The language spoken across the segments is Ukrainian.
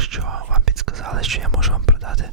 що вам підсказали, що я можу вам продати.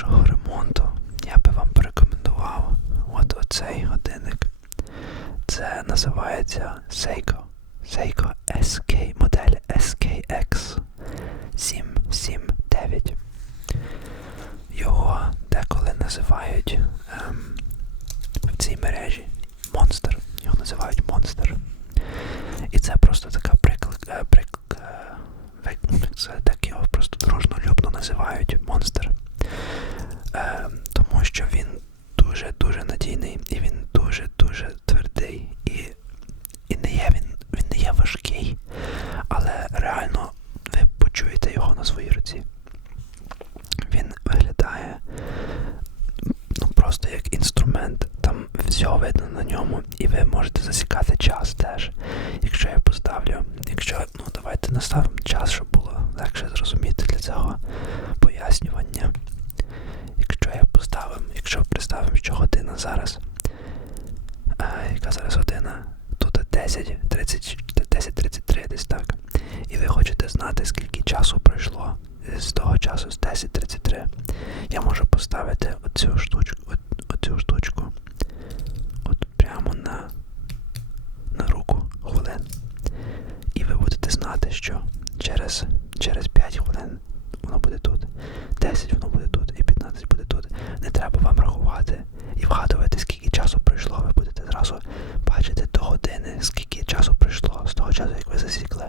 вашого ремонту, я би вам порекомендував от оцей годинник. Це називається Seiko. Seiko SK там все видно на ньому, і ви можете засікати час теж. Якщо я поставлю, якщо ну давайте наставимо час, щоб було легше зрозуміти для цього пояснювання. Якщо я поставив, якщо представимо, що година зараз, а, яка зараз година? Тут 10.30. 10.33 десь так. І ви хочете знати, скільки часу пройшло. З того часу, з 10.33, я можу поставити оцю штучку, оцю штучку прямо на на руку хвилин. І ви будете знати, що через через 5 хвилин воно буде тут, 10 воно буде тут і 15 буде тут. Не треба вам рахувати і вгадувати, скільки часу пройшло. Ви будете зразу бачити до години, скільки часу пройшло з того часу, як ви засікли.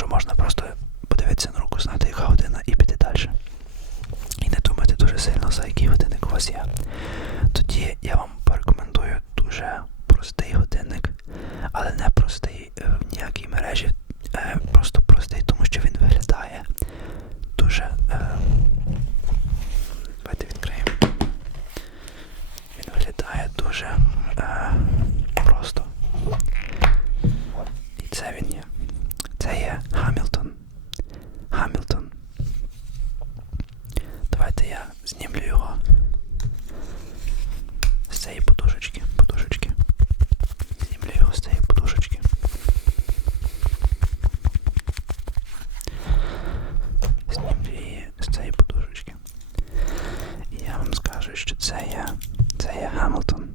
що можна просто подивитися на руку, знати, яка година, і піти далі. І не думати дуже сильно, за який годинник у вас є. Тоді я вам що це я. Це я Гамілтон.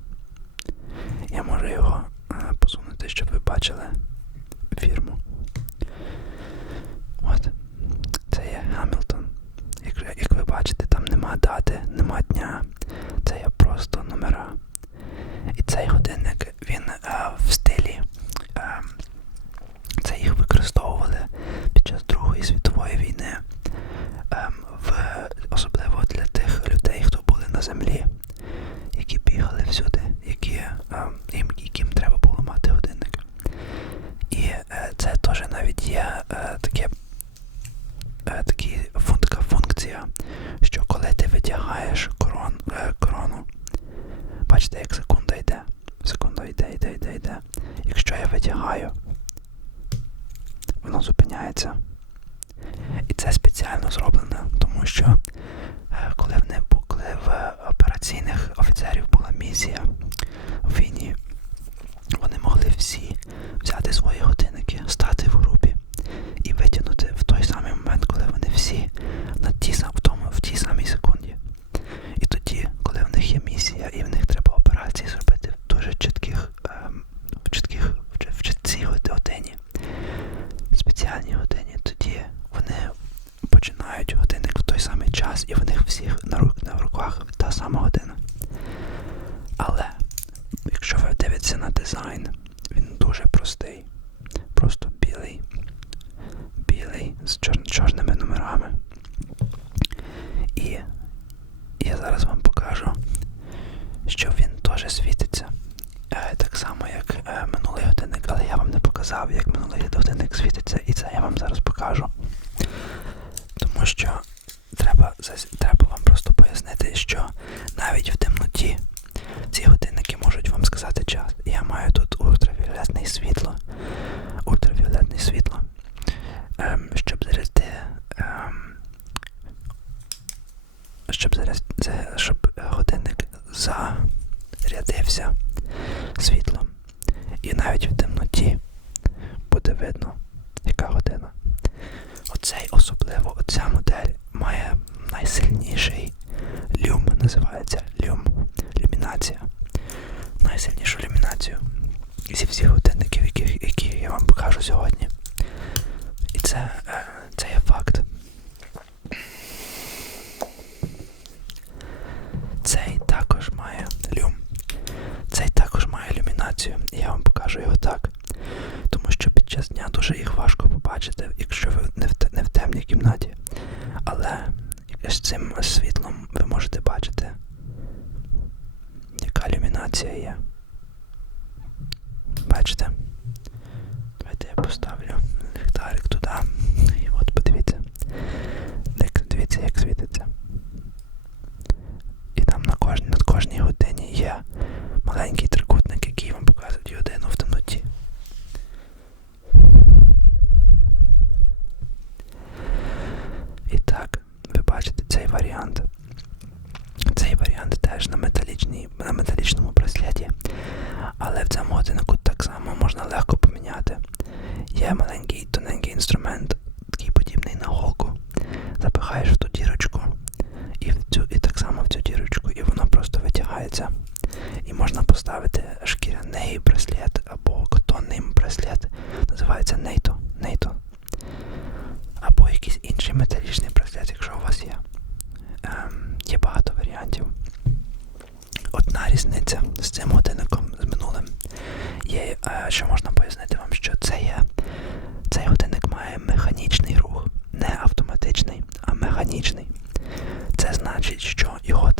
Секунда йде. Секунда йде, йде, йде, йде. Якщо я витягаю, воно зупиняється. І це спеціально зроблено, тому що е, коли в не коли в операційних офіцерів була місія в війні, вони могли всі взяти своїх просто білий, білий з чор чорними номерами. І я зараз вам покажу, що він теж світиться. Е, так само, як е, минулий годинник, але я вам не показав, як минулий годинник світиться, і це я вам зараз покажу. Тому що треба треба вам просто пояснити, що навіть в темноті ці годинники можуть вам сказати час. Я маю тут ультрафіолетне світло, це щоб годинник зарядився світлом. І навіть в темноті буде видно, яка година. Оцей особливо кожній годині є маленький що можна пояснити вам, що це є. Цей годинник має механічний рух, не автоматичний, а механічний. Це значить, що його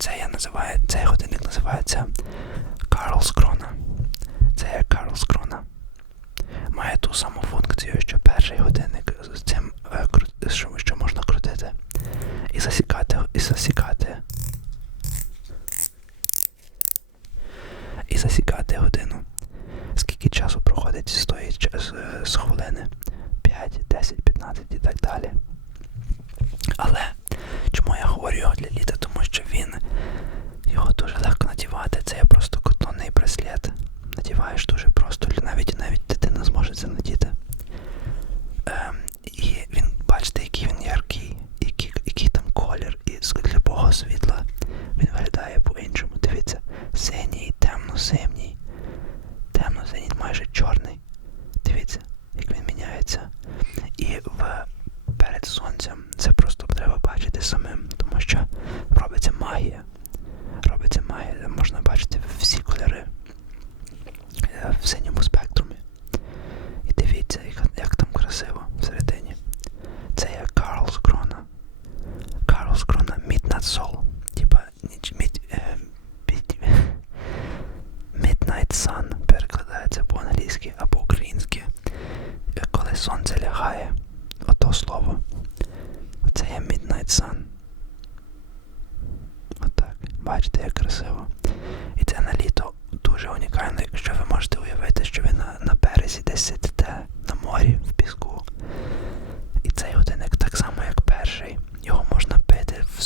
Це я називаю, цей годинник називається Карлскрона. Це є Карлскрона. Має ту саму функцію, що перший годинник з цим, е, що можна крутити. І засікає.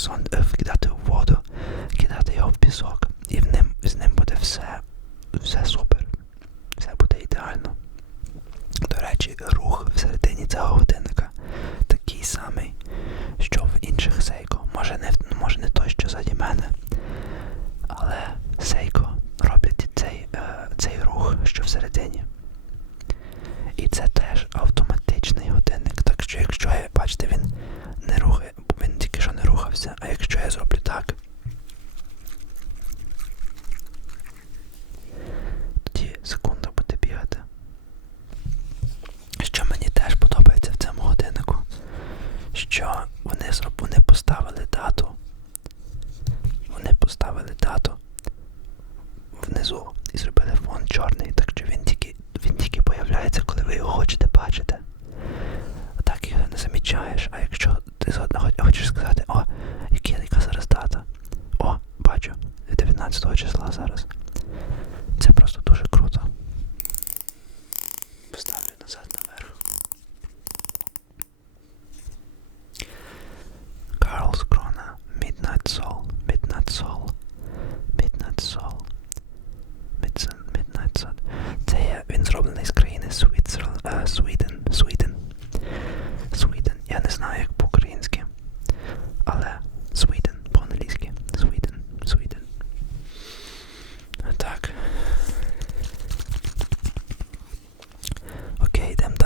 on earth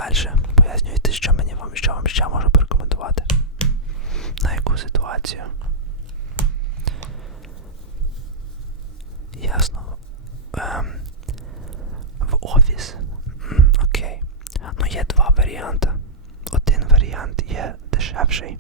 далі. Пояснюйте, що мені вам що вам ще можу порекомендувати. На яку ситуацію. Ясно. Ем, в офіс. Окей. Ну є два варіанти. Один варіант є дешевший.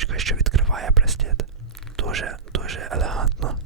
ручка, що відкриває браслет. Дуже-дуже елегантно.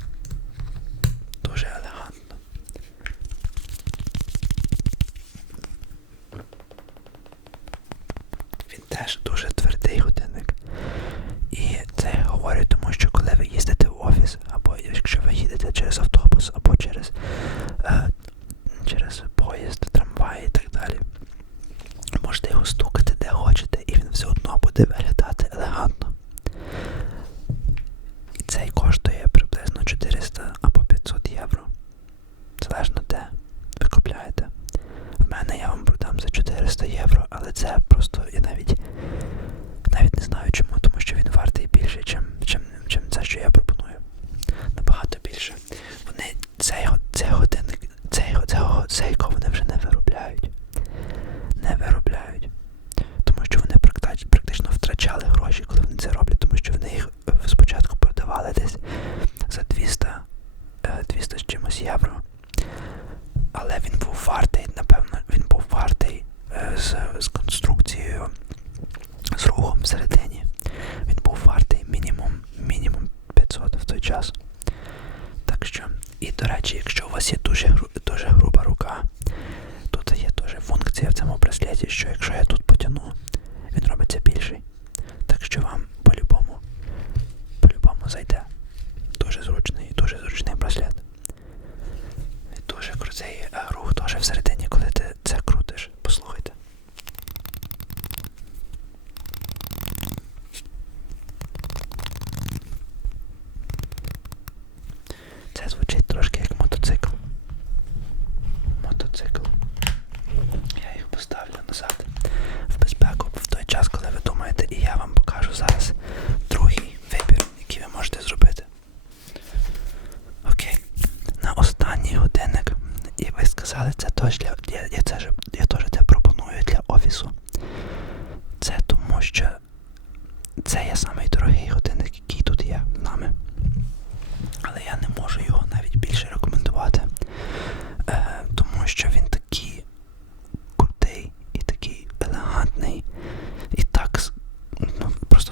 Zagreb.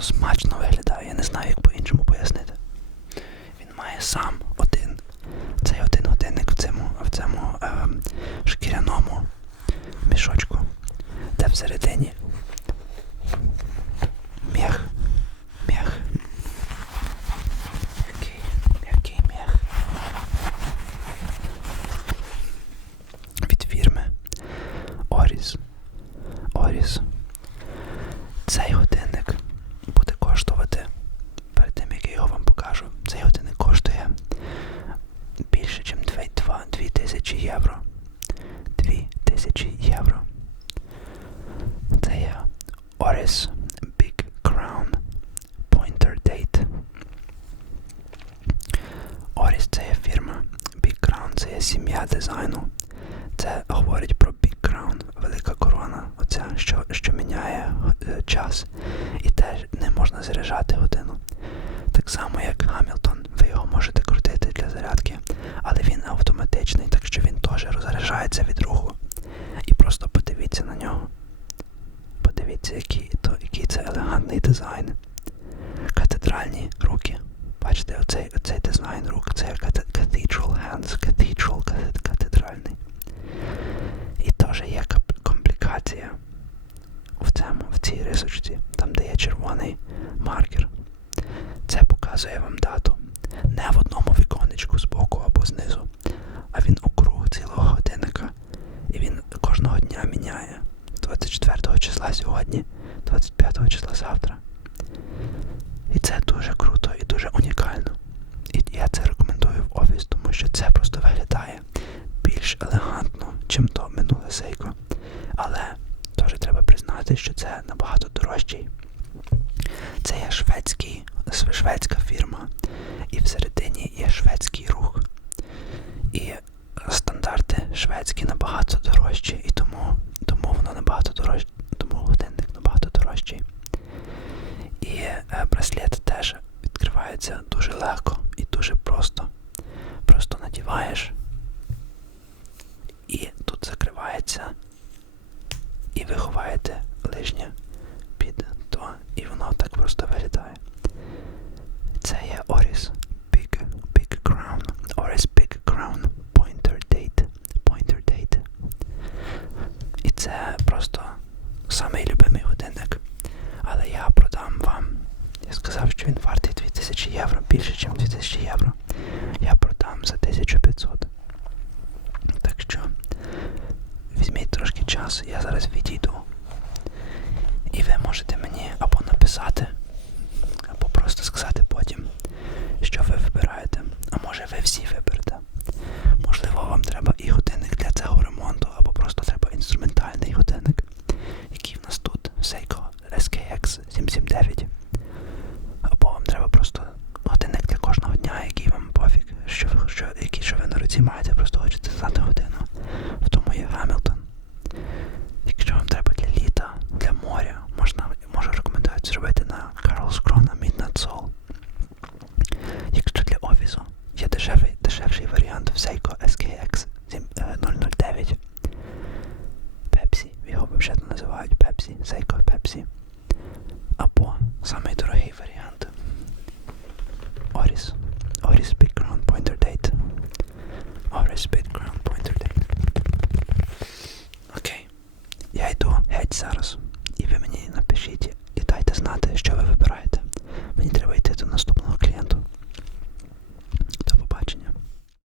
смачно виглядає. Я не знаю, як по-іншому пояснити. Він має сам один. Цей один годинник в цьому в цьому е, шкіряному мішочку, де всередині сім'я дизайну. Це говорить про бікграунд, велика корона, оця, що що міняє е, час. І теж не можна заряджати годину. Так само, як Гамілтон, ви його можете тижня під то, і воно так просто виглядає. Це є Оріс Big Big Crown. Oris Big Crown Pointer Date. Pointer Date. І це просто самий любимий годинник. Але я продам вам. Я сказав, що він вартий 2000 євро, більше, ніж 2000 євро. Я продам за 1500. Так що візьміть трошки часу, я зараз відійду і ви можете мені або написати, або просто сказати потім, що ви вибираєте. А може ви всі виберете. Можливо, вам треба і годинник для цього ремонту, або просто треба інструментальний годинник, який в нас тут Seiko SKX 779.